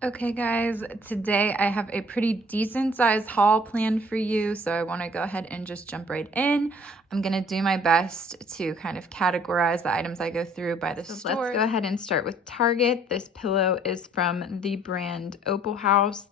Okay guys, today I have a pretty decent sized haul planned for you, so I want to go ahead and just jump right in. I'm going to do my best to kind of categorize the items I go through by the store. Let's go ahead and start with Target. This pillow is from the brand Opal House,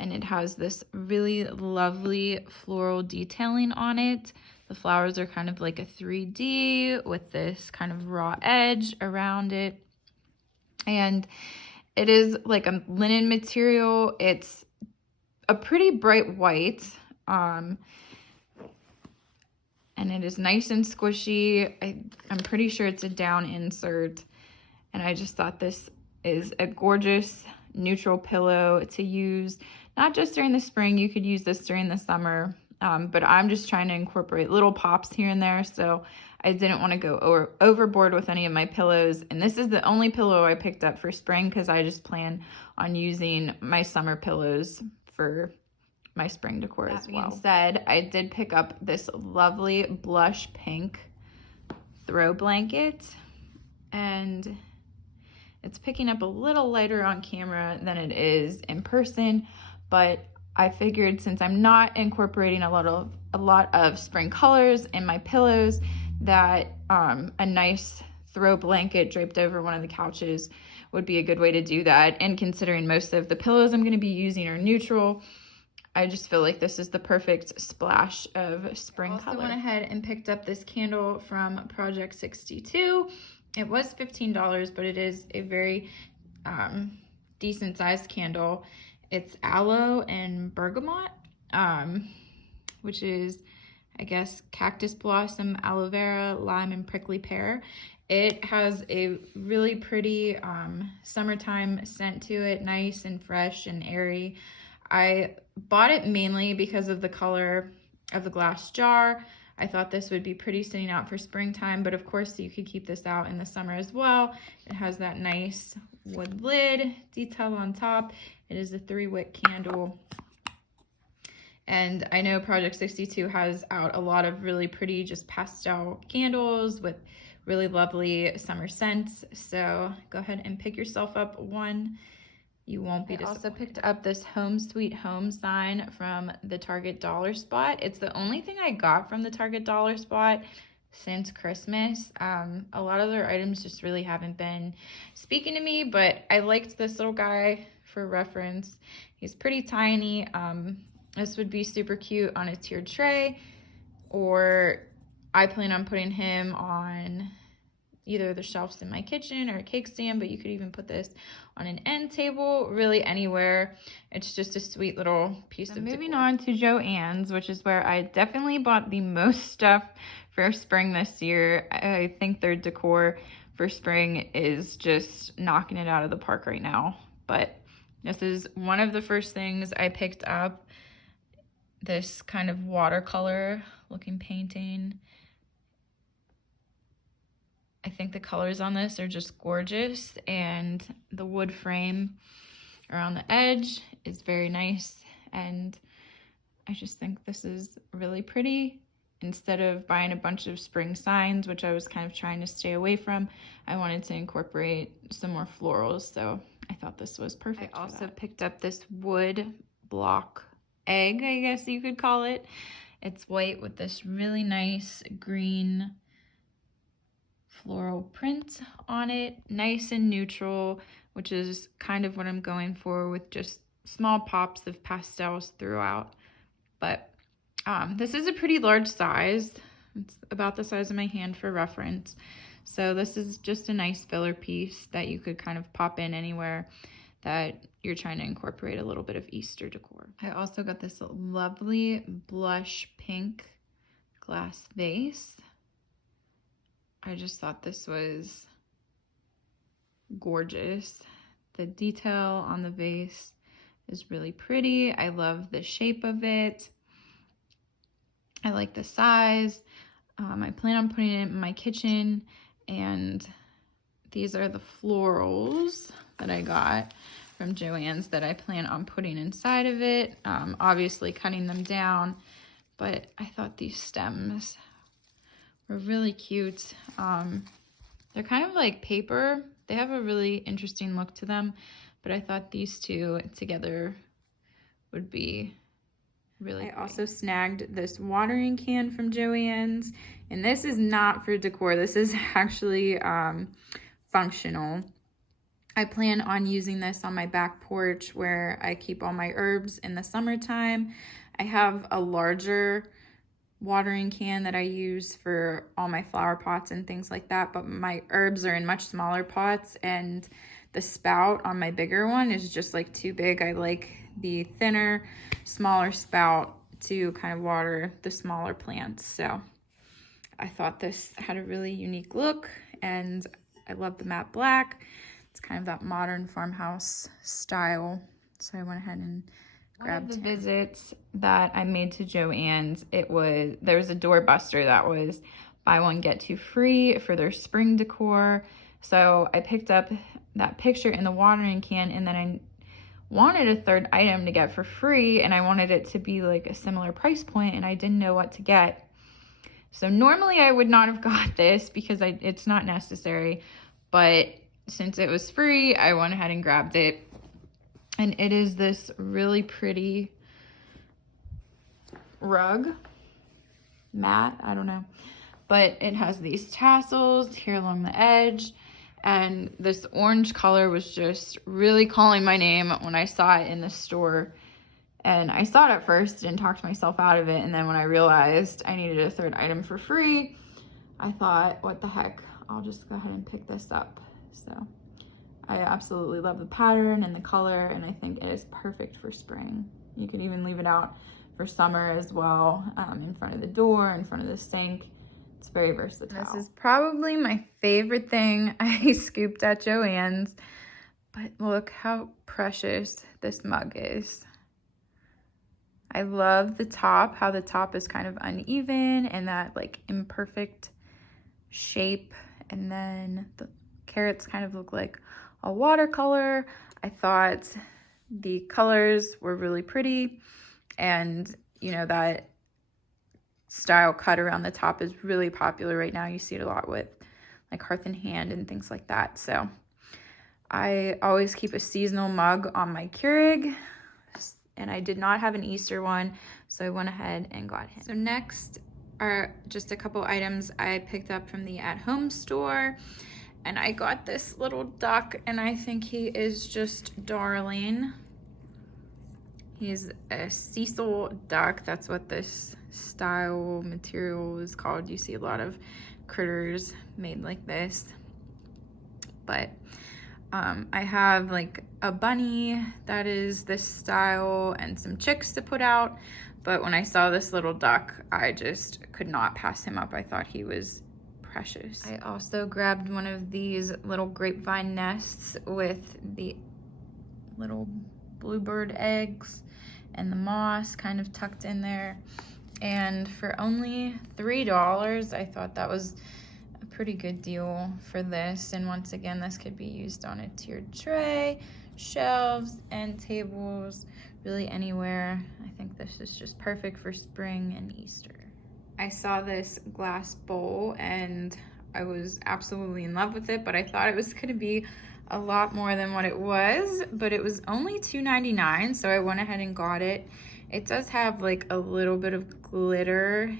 and it has this really lovely floral detailing on it. The flowers are kind of like a 3D with this kind of raw edge around it. And it is like a linen material. It's a pretty bright white, and it is nice and squishy. I'm pretty sure it's a down insert, and I just thought this is a gorgeous neutral pillow to use, not just during the spring. You could use this during the summer, but I'm just trying to incorporate little pops here and there, so I didn't want to go overboard with any of my pillows. And this is the only pillow I picked up for spring because I just plan on using my summer pillows for my spring decor as well. That being said, I did pick up this lovely blush pink throw blanket, and it's picking up a little lighter on camera than it is in person, but I figured since I'm not incorporating a lot of spring colors in my pillows, that a nice throw blanket draped over one of the couches would be a good way to do that. And considering most of the pillows I'm going to be using are neutral, I just feel like this is the perfect splash of spring color. I also went ahead and picked up this candle from Project 62. It was $15, but it is a very decent sized candle. It's aloe and bergamot, which is, I guess, cactus blossom, aloe vera, lime, and prickly pear. It has a really pretty summertime scent to it, nice and fresh and airy. I bought it mainly because of the color of the glass jar. I thought this would be pretty sitting out for springtime, but of course you could keep this out in the summer as well. It has that nice wood lid detail on top. It is a 3-wick candle. And I know Project 62 has out a lot of really pretty just pastel candles with really lovely summer scents. So go ahead and pick yourself up one. You won't be disappointed. I also picked up this Home Sweet Home sign from the Target Dollar Spot. It's the only thing I got from the Target Dollar Spot since Christmas. A lot of their items just really haven't been speaking to me, but I liked this little guy for reference. He's pretty tiny. This would be super cute on a tiered tray, or I plan on putting him on either the shelves in my kitchen or a cake stand, but you could even put this on an end table, really anywhere. It's just a sweet little piece of decor. Moving on to Joann's, which is where I definitely bought the most stuff for spring this year. I think their decor for spring is just knocking it out of the park right now. But this is one of the first things I picked up, this kind of watercolor looking painting. I think the colors on this are just gorgeous, and the wood frame around the edge is very nice, and I just think this is really pretty. Instead of buying a bunch of spring signs, which I was kind of trying to stay away from, I wanted to incorporate some more florals, so I thought this was perfect. I also picked up this wood block egg, I guess you could call it. It's white with this really nice green floral print on it, nice and neutral, which is kind of what I'm going for, with just small pops of pastels throughout. But this is a pretty large size. It's about the size of my hand for reference. So this is just a nice filler piece that you could kind of pop in anywhere that you're trying to incorporate a little bit of Easter decor. I also got this lovely blush pink glass vase. I just thought this was gorgeous. The detail on the vase is really pretty. I love the shape of it. I like the size. I plan on putting it in my kitchen, and these are the florals that I got from Joann's that I plan on putting inside of it. Obviously cutting them down, but I thought these stems were really cute. They're kind of like paper. They have a really interesting look to them, but I thought these two together would be really pretty. I also snagged this watering can from Joann's, and this is not for decor. This is actually functional. I plan on using this on my back porch where I keep all my herbs in the summertime. I have a larger watering can that I use for all my flower pots and things like that, but my herbs are in much smaller pots, and the spout on my bigger one is just like too big. I like the thinner, smaller spout to kind of water the smaller plants. So I thought this had a really unique look, and I love the matte black. It's kind of that modern farmhouse style. So I went ahead and grabbed the visits that I made to Joann's. There was a doorbuster that was buy one get two free for their spring decor. So I picked up that picture in the watering can, and then I wanted a third item to get for free, and I wanted it to be like a similar price point, and I didn't know what to get. So normally I would not have got this because it's not necessary, but since it was free, I went ahead and grabbed it. And it is this really pretty rug, mat, I don't know. But it has these tassels here along the edge. And this orange color was just really calling my name when I saw it in the store. And I saw it at first and talked myself out of it. And then when I realized I needed a third item for free, I thought, what the heck, I'll just go ahead and pick this up. So I absolutely love the pattern and the color, and I think it is perfect for spring. You could even leave it out for summer as well, in front of the door, in front of the sink. It's very versatile. This is probably my favorite thing I scooped at Joann's, but look how precious this mug is. I love the top, how the top is kind of uneven and that like imperfect shape, and then the carrots kind of look like a watercolor. I thought the colors were really pretty, and you know, that style cut around the top is really popular right now. You see it a lot with like Hearth and Hand and things like that. So I always keep a seasonal mug on my Keurig, and I did not have an Easter one, so I went ahead and got him. So next are just a couple items I picked up from the at-home store. And I got this little duck, and I think he is just darling. He's a Cecil Duck. That's what this style material is called. You see a lot of critters made like this. But I have like a bunny that is this style and some chicks to put out. But when I saw this little duck, I just could not pass him up. I thought he was precious. I also grabbed one of these little grapevine nests with the little bluebird eggs and the moss kind of tucked in there. And for only $3, I thought that was a pretty good deal for this. And once again, this could be used on a tiered tray, shelves, end tables, really anywhere. I think this is just perfect for spring and Easter. I saw this glass bowl and I was absolutely in love with it, but I thought it was gonna be a lot more than what it was, but it was only $2.99, so I went ahead and got it. It does have like a little bit of glitter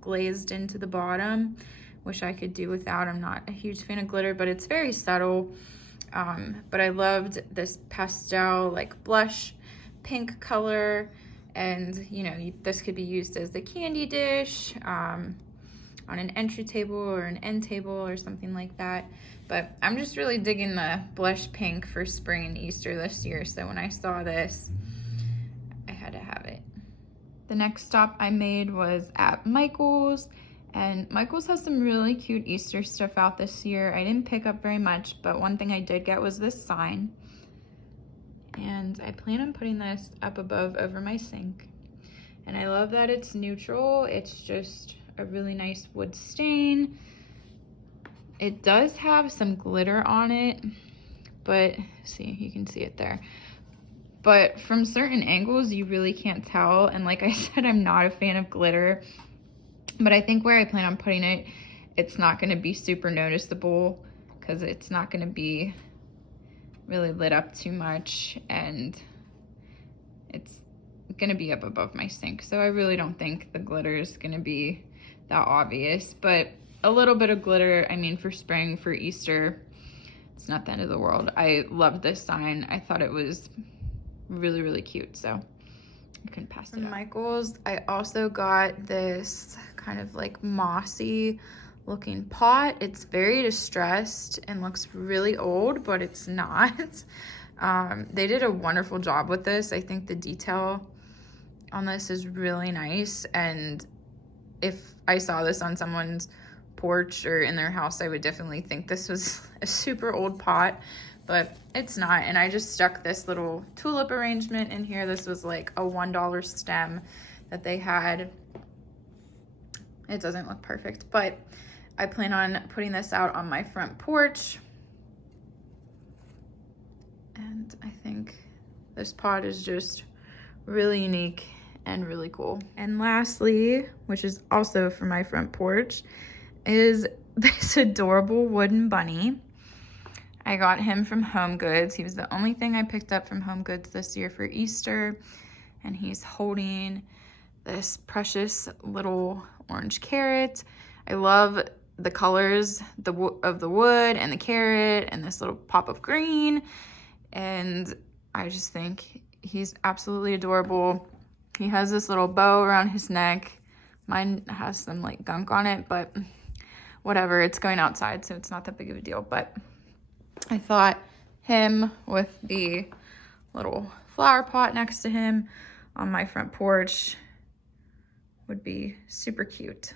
glazed into the bottom, which I could do without. I'm not a huge fan of glitter, but it's very subtle. But I loved this pastel like blush pink color. And, you know, this could be used as the candy dish, on an entry table or an end table or something like that. But I'm just really digging the blush pink for spring and Easter this year. So when I saw this, I had to have it. The next stop I made was at Michael's. And Michael's has some really cute Easter stuff out this year. I didn't pick up very much, but one thing I did get was this sign. And I plan on putting this up above over my sink. And I love that it's neutral. It's just a really nice wood stain. It does have some glitter on it, but see, you can see it there. But from certain angles, you really can't tell. And like I said, I'm not a fan of glitter, but I think where I plan on putting it, it's not gonna be super noticeable because it's not gonna be really lit up too much, and it's gonna be up above my sink. So I really don't think the glitter is gonna be that obvious, but a little bit of glitter, I mean, for spring, for Easter, it's not the end of the world. I loved this sign. I thought it was really, really cute, so I couldn't pass it up. From Michael's, I also got this kind of like mossy looking pot. It's very distressed and looks really old, but it's not. They did a wonderful job with this. I think the detail on this is really nice, and if I saw this on someone's porch or in their house, I would definitely think this was a super old pot, but it's not. And I just stuck this little tulip arrangement in here. This was like a $1 stem that they had. It doesn't look perfect, but I plan on putting this out on my front porch. And I think this pot is just really unique and really cool. And lastly, which is also for my front porch, is this adorable wooden bunny. I got him from Home Goods. He was the only thing I picked up from Home Goods this year for Easter. And he's holding this precious little orange carrot. I love the colors of the wood and the carrot and this little pop of green. And I just think he's absolutely adorable. He has this little bow around his neck. Mine has some like gunk on it, but whatever, it's going outside, so it's not that big of a deal. But I thought him with the little flower pot next to him on my front porch would be super cute.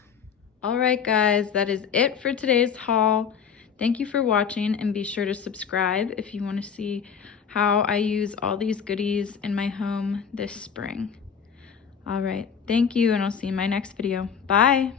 All right, guys, that is it for today's haul. Thank you for watching, and be sure to subscribe if you want to see how I use all these goodies in my home this spring. All right, thank you, and I'll see you in my next video. Bye.